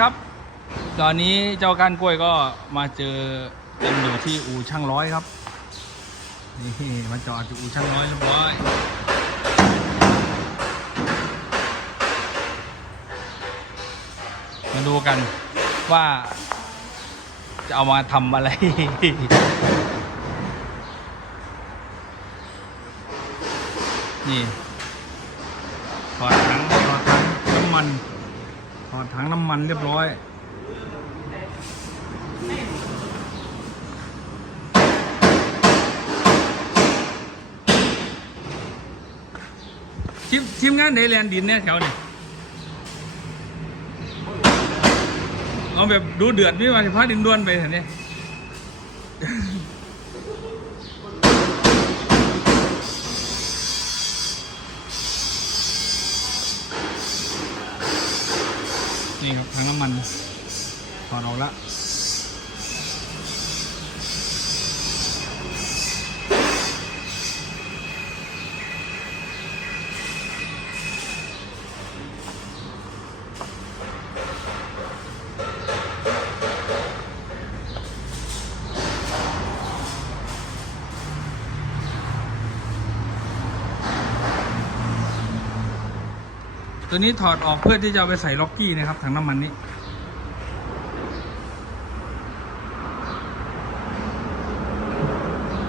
ครับ ตอนนี้เจ้าก้านกล้วยก็มาเจอกันอยู่ที่อู่ช่างร้อยครับ นี่มาจอดอยู่อู่ช่างร้อยเรียบร้อยมาดูกันว่าจะเอามาทำอะไร นี่ถอดถังถอดถังน้ำมัน ถอดถังน้ำมันเรียบร้อย ชิมชิมงานเดแลนดินเนี่ยแถวนี้เอาแบบดูเดือดไม่ว่าจะพาดินด้วนไปแถวนี้ นี่ครับทั้งน้ำมันถอดออกละ ตัวนี้ถอดออกเพื่อที่จะเอาไปใส่ล็อกกี้นะครับถังน้ำมันนี้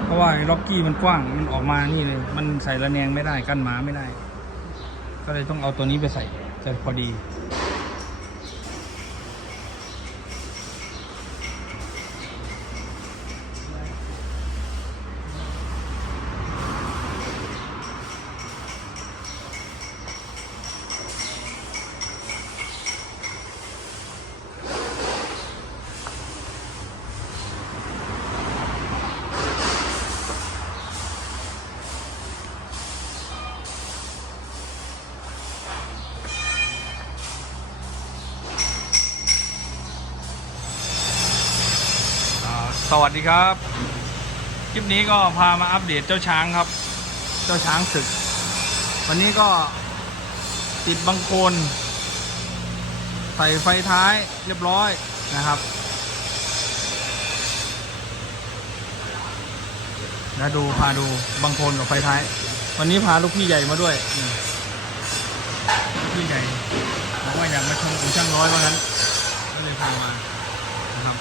เพราะว่าล็อกกี้มันกว้างมันออกมานี่เลย มันใส่ระแนงไม่ได้กั้นหมาไม่ได้ ก็เลยต้องเอาตัวนี้ไปใส่จะพอดี สวัสดีครับ คลิปนี้ก็พามาอัปเดตเจ้าช้างครับ เจ้าช้างศึก วันนี้ก็ติดบังโคนใส่ไฟท้ายเรียบร้อยนะครับนะดูพาดูบังโคนกับไฟท้าย วันนี้พาลูกพี่ใหญ่มาด้วยพี่ใหญ่บอกว่าอยากมาชมอู่ช่างร้อยว่างั้นก็เลยพามานะครับ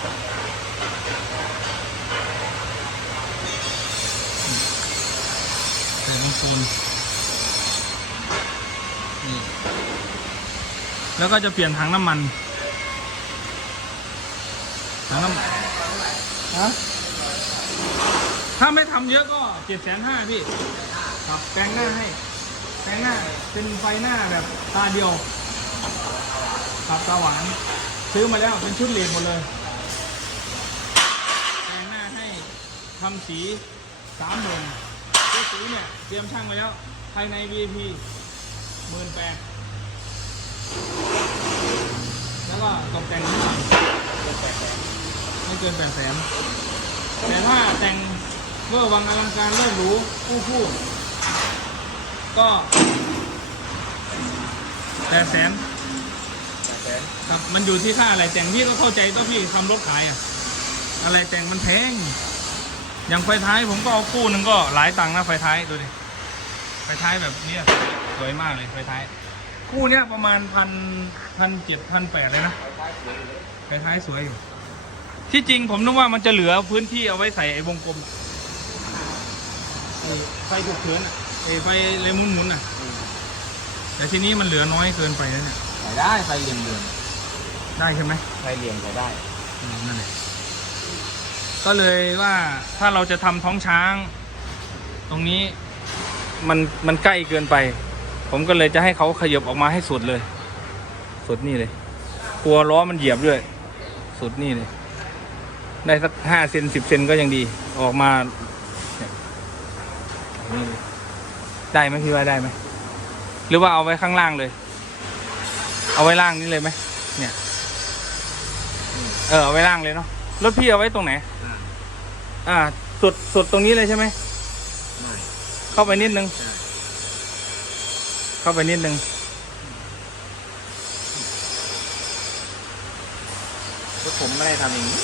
ใส่น้ำปูนนี่แล้วก็จะเปลี่ยนถังน้ำมันถังน้ำมันฮะถ้าไม่ทำเยอะก็เจ็ดแสนห้าพี่ครับแปลงหน้าให้แปลงหน้าเป็นไฟหน้าแบบตาเดียวครับตาหวานซื้อมาแล้วเป็นชุดเลนหมดเลยแปลงหน้าให้ทำสีสามหมื่น ตัวสีเนี่ย เตรียมช่างไว้แล้ว ภายใน VIP หมื่นแปดแล้วก็ตกแต่งนิดหน่อยไม่เกินแปดแสนแต่ถ้าแต่งเวอร์วังอลังการเลิศหรูอู้ฟู่ก็แปดแสนครับมันอยู่ที่ค่าอะไรแต่งพี่ก็เข้าใจต้องพี่ทำรถขายอะ อะไรแต่งมันแพง อย่างไฟท้ายผมก็เอาคู่หนึ่งก็หลายตังค์นะไฟท้ายดูดิไฟท้ายแบบเนี้ยสวยมากเลยไฟท้าย คู่เนี้ยประมาณพันพันเจ็ดพันแปดเลยนะไฟท้ายสวยอยู่ที่จริงผมนึกว่ามันจะเหลือพื้นที่เอาไว้ใส่ไอ้วงกลมอะไอ้ไฟฉุกเฉินอะไอ้ไฟเลมุนหมุนอะ แต่ทีนี้มันเหลือน้อยเกินไปแล้วเนี่ยใส่ได้ไฟเรียงเดือนได้ใช่ไหมไฟเรียงใส่ได้อืมนั่นแหละ ก็เลยว่าถ้าเราจะทำท้องช้าง ตรงนี้มันมันใกล้เกินไป ผมก็เลยจะให้เขาขยบออกมาให้สุดเลย สุดนี่เลยกลัวล้อมันเหยียบด้วย สุดนี่เลย ได้สักห้าเซนสิบเซนก็ยังดี ออกมาเนี่ยนี่เลยได้ไหมพี่ว่าได้ไหมหรือว่าเอาไว้ข้างล่างเลย เอาไว้ล่างนี้เลยไหมเนี่ย เออเอาไว้ล่างเลยเนาะรถพี่เอาไว้ตรงไหน อ่า สุดสุดตรงนี้เลยใช่ไหมไม่เข้าไปนิดนึง ใช่เข้าไปนิดนึง รถผมไม่ได้ทำอย่างนี้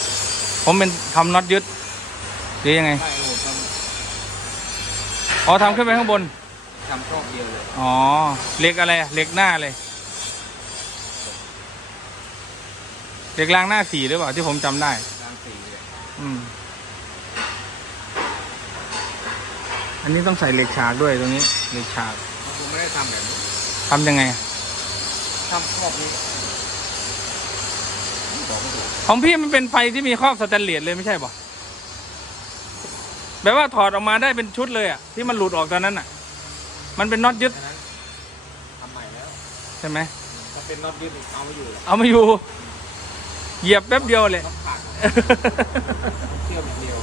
ผมเป็นทำน็อตยึดหรือยังไงไม่ผมทอ๋อทำขึ้นไปข้างบนำทำครอบเดียวเลยอ๋อเหล็กอะไรอะเหล็กหน้าเลยเหล็กรางหน้าสี่หรือเปล่าที่ผมจำได้ กลางสี่เลย อืม อันนี้ต้องใส่เหล็กฉากด้วยตรงนี้เหล็กฉากผมไม่ได้ทำแบบนี้ทำยังไง ทำครอบนี้บอกไม่ถูกของพี่มันเป็นไฟที่มีครอบสแตนเลสเลยไม่ใช่ปะแบบว่าถอดออกมาได้เป็นชุดเลยอะที่มันหลุดออกตอนนั้นอะมันเป็นน็อตยึดฉะนั้นทำใหม่แล้วใช่ไหมถ้าเป็นน็อตยืดอีกเอาไม่อยู่เลยเอามาอยู่ เหยียบแป๊บเดียวเลย น็อตขาดเชื่อมอย่างเดียว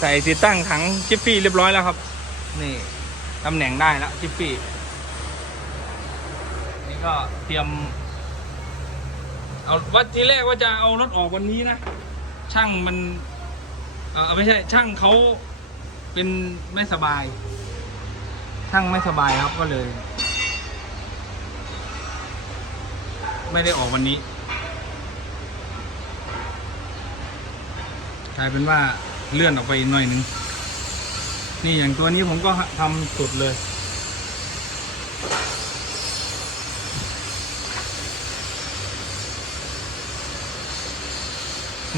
ใส่ติดตั้งถังจิฟฟี่เรียบร้อยแล้วครับ นี่ตำแหน่งได้แล้วจิฟฟี่นี่ก็เตรียม เอาว่าทีแรกว่าจะเอารถออกวันนี้นะ ช่างมันเออไม่ใช่ ช่างเขาเป็นไม่สบาย ช่างไม่สบายครับก็เลย ไม่ได้ออกวันนี้กลายเป็นว่า เลื่อนออกไปอีกหน่อยหนึง นี่อย่างตัวนี้ผมก็ทำสุดเลย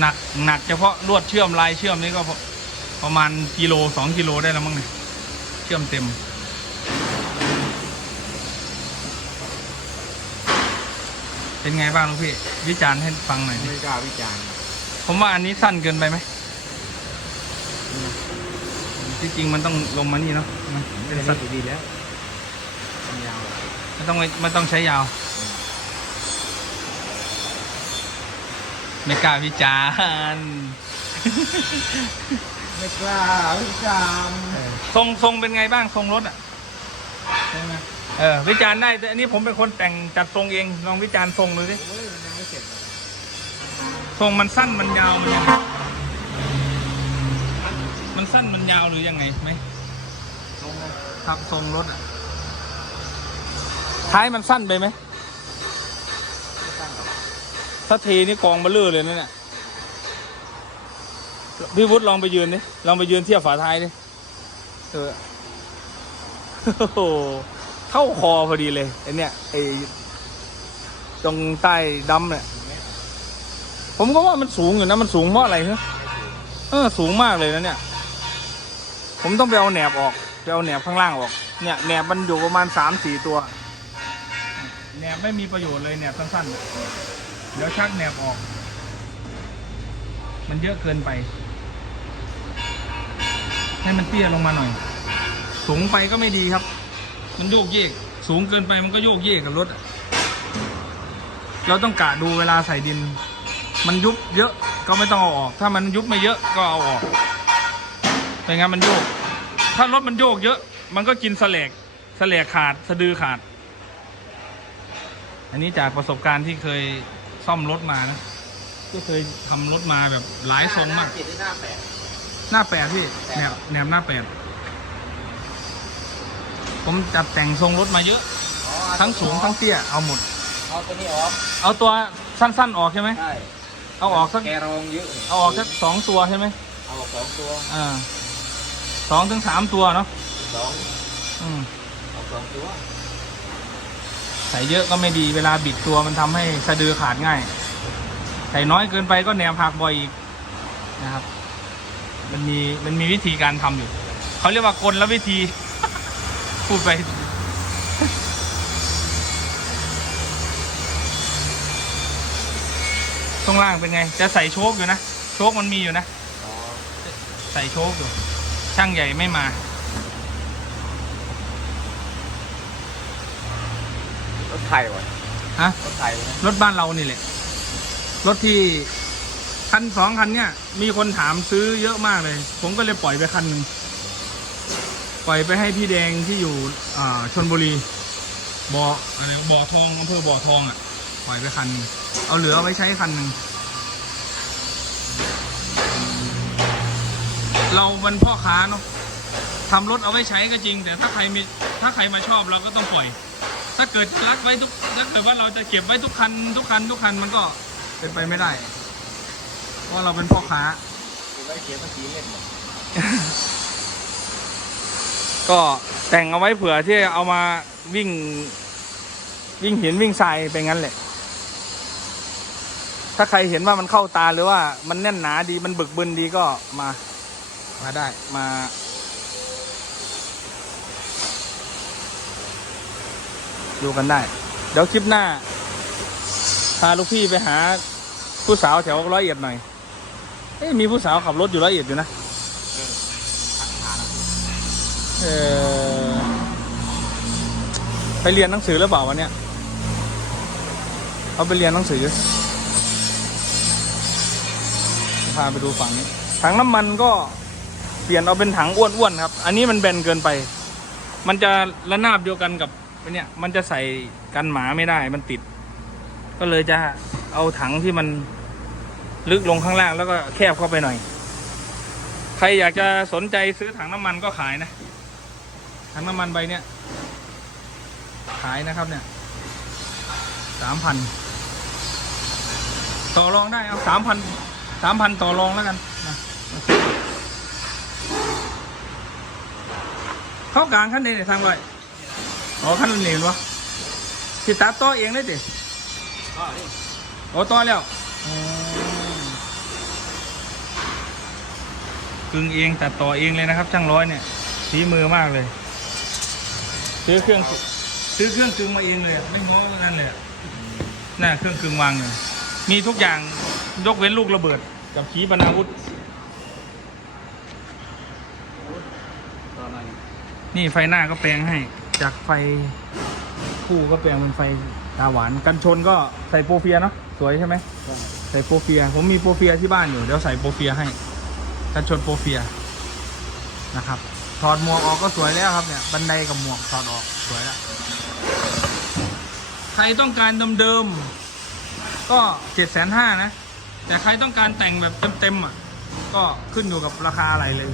หนักหนักเฉพาะลวดเชื่อมลายเชื่อมนี่ก็พอประมาณกิโลสองกิโลได้แล้วมั้งเนี่ยเชื่อมเต็มเป็นไงบ้างลูกพี่ วิจารณ์ให้ฟังหน่อยดิไม่กล้าวิจารณ์ ผมว่าอันนี้สั้นเกินไปไหม ที่จริงมันต้องลงมานี่เนาะนะไม่เป็นได้สั้นดีดีแล้วทำยาวไม่ต้องไม่ต้องใช้ยาว ไม่กล้าวิจารณ์ไม่กล้าวิจารณ์ทรงทรงเป็นไงบ้างทรงรถอะใช่ไหมเออวิจารณ์ได้แต่อันนี้ผมเป็นคนแต่งจัดทรงเองลองวิจารณ์ทรงดูสิโอ้ยมันยังไม่เสร็จเลยทรงมันสั้นมันยาวมันยังไง มันสั้นมันยาวหรือยังไงไหมลงเลยครับทรงรถอะ ท้ายมันสั้นไปไหมไม่ตั้งหรอกถ้าเทนี่กองเบลเลอร์เลยนะเนี่ย พี่วุฒิลองไปยืนดิ ลองไปยืนเทียบฝาท้ายดิ เออโอ้โหเข้าคอพอดีเลยไอเนี่ยไอตรงใต้ดำเนี่ย ผมก็ว่ามันสูงอยู่นะ มันสูงเพราะอะไรเหรอเออ สูงมากเลยนะเนี่ย ผมต้องไปเอาแหนบออกไปเอาแหนบข้างล่างออก เนี่ยแหนบมันอยู่ประมาณสามสี่ตัว แหนบไม่มีประโยชน์เลยแหนบสั้นๆน่ะเดี๋ยวชักแหนบออก มันเยอะเกินไป ให้มันเตี้ยลงมาหน่อย สูงไปก็ไม่ดีครับ มันโยกเยก สูงเกินไปมันก็โยกเยกกับรถอะเราต้องกะดูเวลาใส่ดิน มันยุบเยอะก็ไม่ต้องเอาออก ถ้ามันยุบไม่เยอะก็เอาออก เป็นงั้นมันโยก ถ้ารถมันโยกเยอะ มันก็กินสแลกสแลกขาดสะดือขาด อันนี้จากประสบการณ์ที่เคยซ่อมรถมานะ ก็เคยทำรถมาแบบหลายทรงมากหน้เจ็ดหรือหน้าแปดหน้าแปดพี่แนวแนวหน้าแปดผมจัดแต่งทรงรถมาเยอะ อ๋อทั้งสูงทั้งเตี้ยเอาหมด เอาตัวนี้ออกเอาตัวสั้นๆออกใช่ไหมใช่เอาออกสักแกรองเยอะเอาออกสักสองตัวใช่ไหมเอาออกสองตัว อ่า สองถึงสามตัวเนาะสองอืมเอาสองตัวใส่เยอะก็ไม่ดีเวลาบิดตัวมันทำให้สะดือขาดง่าย ใส่น้อยเกินไปก็แหนมหักบ่อยอีกนะครับ มันมีมันมีวิธีการทำอยู่ เขาเรียกว่ากลและวิธี พูดไปช่วงล่างเป็นไง จะใส่โชคอยู่นะ โชคมันมีอยู่นะอ๋อใส่โชคอยู่ ช่างใหญ่ไม่มา รถไทยวะฮะ รถไทยนะรถบ้านเรานี่แหละ รถที่คันสองคันเนี่ย มีคนถามซื้อเยอะมากเลย ผมก็เลยปล่อยไปคันหนึ่งปล่อยไปให้พี่แดงที่อยู่อ่าชนบุรีบ่ออะไรบ่อทองอำเภอบ่อทองอะ ปล่อยไปคันหนึ่งเอาเหลือเอาไว้ใช้คันหนึ่ง เราเป็นพ่อค้าเนาะทำรถเอาไว้ใช้ก็จริง แต่ถ้าใครมีถ้าใครมาชอบเราก็ต้องปล่อย ถ้าเกิดรักไว้ทุกถ้าเกิดว่าเราจะเก็บไว้ทุกคันทุกคันทุกคันมันก็เป็นไปไม่ได้ เพราะเราเป็นพ่อค้า ไว้เสียภาษีเล่นหมดก็แต่งเอาไว้เผื่อที่เอามาวิ่ง วิ่งหินวิ่งทรายไปงั้นแหละ ถ้าใครเห็นว่ามันเข้าตาหรือว่ามันแน่นหนาดีมันบึกบึนดีก็มา มาได้มาดูกันได้ เดี๋ยวคลิปหน้า พาลูกพี่ไปหาผู้สาวแถวร้อยเอ็ดหน่อย เอ้มีผู้สาวขับรถอยู่ร้อยเอ็ดอยู่นะ เออไปเรียนหนังสือหรือเปล่าวันเนี้ยเขาไปเรียนหนังสือ พาไปดูฝั่งนี้ถังน้ำมันก็ ปลี่ยนเอาเป็นถังอ้วนๆครับ อันนี้มันแบนเกินไป มันจะระนาบเดียวกันกับไอ้เนี่ย มันจะใส่กันหมาไม่ได้ มันติด ก็เลยจะเอาถังที่มันลึกลงข้างล่างแล้วก็แคบเข้าไปหน่อย ใครอยากจะสนใจซื้อถังน้ำมันก็ขายนะ ถังน้ำมันใบเนี้ยขายนะครับเนี่ยสามพันต่อรองได้เอาสามพันสามพันต่อรองแล้วกัน เข้ากลางขั้นใดเนี่ยทางเลยอ๋อขั้นเหนียววะที่ตัดต่อเองได้ดิอ๋อนี่โอ้ต่อแล้วกึ่งเองตัดต่อเองเลยนะครับ ช่างร้อยเนี่ยฝีมือมากเลย ซื้อเครื่องซื้อเครื่องกึ่งมาเองเลยไม่ง้อนั่นเลยน่าเครื่องกึ่งวางเลยมีทุกอย่างยกเว้นลูกระเบิด กับขีปนาวุธ ตอนนั้น นี่ไฟหน้าก็แปลงให้ จากไฟคู่ก็แปลงเป็นไฟตาหวาน กันชนก็ใส่โปรเฟียเนาะสวยใช่ไหมใส่โปรเฟีย ผมมีโปรเฟียที่บ้านอยู่เดี๋ยวใส่โปรเฟียให้ กันชนโปรเฟียนะครับ ถอดหมวกออกก็สวยแล้วครับเนี่ยบันไดกับหมวกถอดออกสวยแล้วใครต้องการเดิมๆก็เจ็ดแสนห้านะ แต่ใครต้องการแต่งแบบเต็มๆอะก็ขึ้นอยู่กับราคาอะไรเลย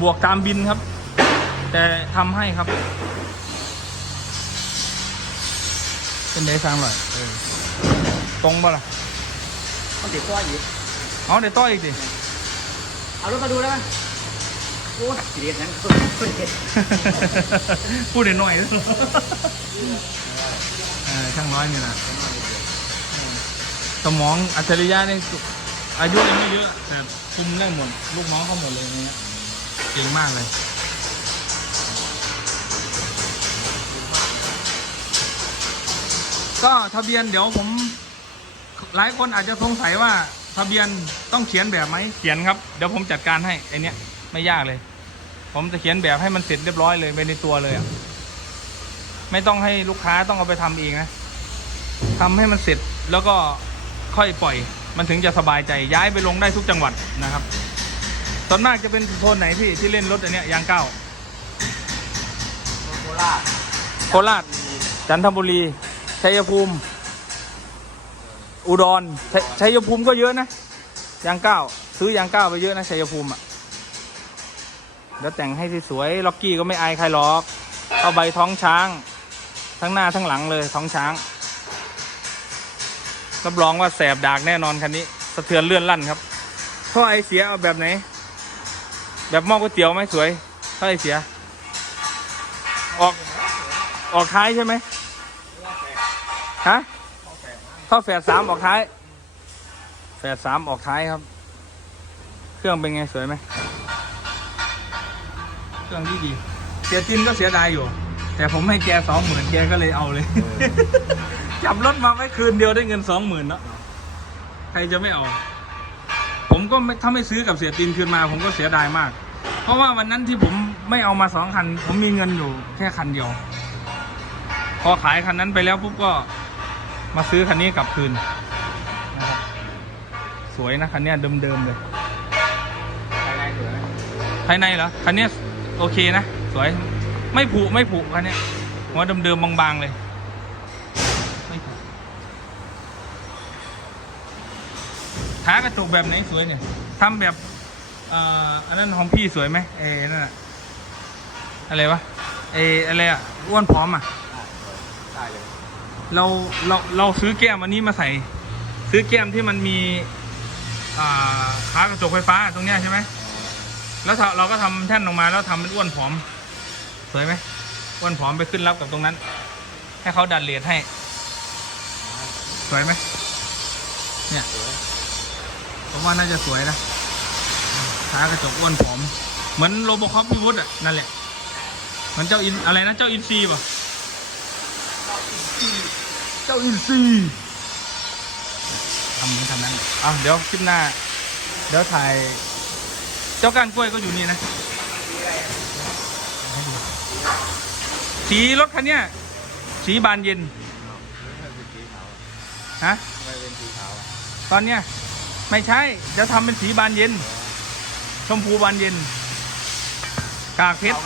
บวกตามบินครับ แต่ทำให้ครับ เป็นได้สร้างหน่อยเออตรงปะล่ะต้องติดตัวอีกเอาเดี๋ยวต่ออีกดิเอารถมาดูได้ไหมโอ้ยเรียนนั้นก็ไม่เห็นพูดหน่อยๆเออช่างร้อยนี่นะสมองอัจฉริยะนี่อายุยังไม่เยอะแต่คุมได้หมด ลูกน้องเขาหมดเลยอย่างเงี้ยเก่งมากเลย ก็ทะเบียนเดี๋ยวผม หลายคนอาจจะสงสัยว่าทะเบียนต้องเขียนแบบไหมเขียนครับเดี๋ยวผมจัดการให้ไอเนี้ยไม่ยากเลย ผมจะเขียนแบบให้มันเสร็จเรียบร้อยเลยไปในตัวเลยอะไม่ต้องให้ลูกค้าต้องเอาไปทำเองนะทำให้มันเสร็จแล้วก็ค่อยปล่อย มันถึงจะสบายใจย้ายไปลงได้ทุกจังหวัดนะครับส่วนมากจะเป็นโซนไหนที่ที่เล่นรถอันเนี้ยยางเก้าโคราชโคราชจันทบุรี ชัยภูมิ อุดรชชัยภูมิก็เยอะนะยางเก้าซื้อยางเก้าไปเยอะนะชัยภูมิอะเดี๋ยวแต่งให้สวยๆล็อกกี้ก็ไม่อายใครหรอกเอาใบท้องช้าง ทั้งหน้าทั้งหลังเลยท้องช้างรับรองว่าแสบดากแน่นอนคันนี้ สะเทือนเลื่อนลั่นครับท่อไอเสียเอาแบบไหน แบบหม้อก๋วยเตี๋ยวไหมสวยท่อไอเสีย ออกออกท้ายใช่ไหม ฮะท่อแฝดสามออกท้าย แฝดสามออกท้ายครับ เครื่องเป็นไงสวยไหม เครื่องที่ดี เสียจินก็เสียดายอยู่ แต่ผมให้แกสองหมื่นแกก็เลยเอาเลย จับรถมาไว้คืนเดียวได้เงินสองหมื่นเนาะ ใครจะไม่เอา ผมก็ไม่ถ้าไม่ซื้อกับเสียตินคืนมา ผมก็เสียดายมาก เพราะว่าวันนั้นที่ผมไม่เอามาสองคัน ผมมีเงินอยู่แค่คันเดียว พอขายคันนั้นไปแล้วปุ๊บก็ มาซื้อคันนี้กลับคืนนะครับสวยนะคันนี้เดิมๆเลยภายในสวยไหมภายในเหรอคันนี้โอเคนะ สวยไม่ผุไม่ผุคันนี้หัวเดิมๆบางๆเลยไม่ผุขากระจกแบบไหนสวยเนี่ยทำแบบเอ่ออันนั้นของพี่สวยไหมเอนั่นอะอะไรวะเออะไรอะอ้วนพร้อมอะได้เลย เราเราเราซื้อแก้มอันนี้มาใส่ ซื้อแก้มที่มันมีอ่าขากระจกไฟฟ้าตรงเนี้ยใช่ไหมแล้วถ้าเราก็ทำแท่นออกมาแล้วทำเป็นอ้วนผอมสวยไหมอ้วนผอมไปขึ้นรับกับตรงนั้น ให้เขาดันเลทให้ สวยไหมเนี่ยผมว่าน่าจะสวยนะขากระจกอ้วนผอม เหมือนโรบอคอปพิวุฒอะนั่นแหละเหมันเจ้าอินอะไรนะเจ้าอินซีป่ะเจ้าอินซีทำเหมือนทำนั้นอะเดี๋ยวคลิปหน้า เดี๋ยวถ่าย เจ้าก้านกล้วยก็อยู่นี่นะ สีรถคันเนี้ยสีบานเย็นฮะทำไมเป็นสีขาวอะตอนเนี้ยไม่ใช่ จะทำเป็นสีบานเย็น ชมพูบานเย็น กากเพชร